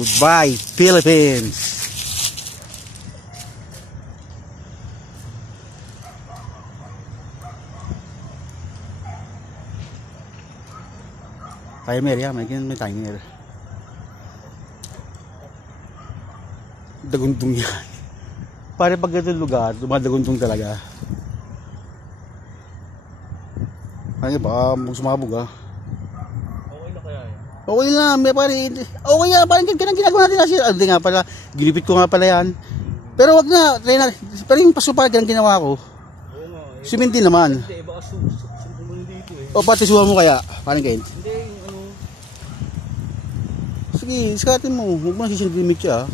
Goodbye, Philippines! Timer yan, may timer. Daguntong yan. Pare pag ganitong lugar, dumadaguntong talaga. Ay, baka sumabog ha. Okay na kaya yan? Okay na, may pare. Okay na, parang ginagawa natin kasi. Hindi nga pala, ginipit ko nga pala yan. Pero wag na, pero yung pasupad yan ginawa ko. Oo nga. Siminti naman. Hindi, baka sumulong dito eh. O pati suha mo kaya, parang kain. Hindi, yung ano. Sige, iskatin mo. Huwag mo na sisinimit siya.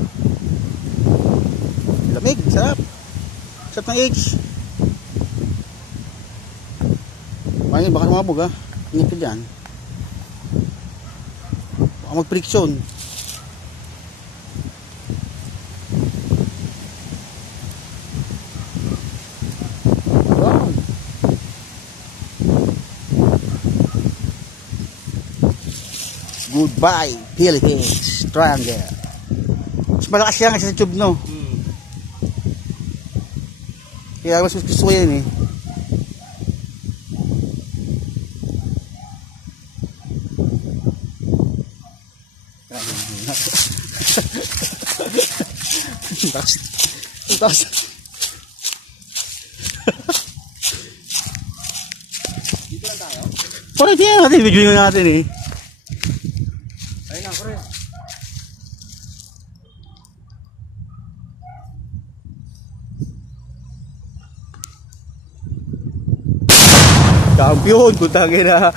Lamig, sarap. Sarap ng H. Parang baka sumabog ha. Ingat ka dyan. Baka mag-friction. Wow. Goodbye, Philippines. Triangle. Mas malakas yan kasi sa tube, no? Kaya mas gusto ko yan eh. Tapos Dito lang tayo? parang tingnan natin, video natin eh. Ayun na, pre. Champion, kung tangin na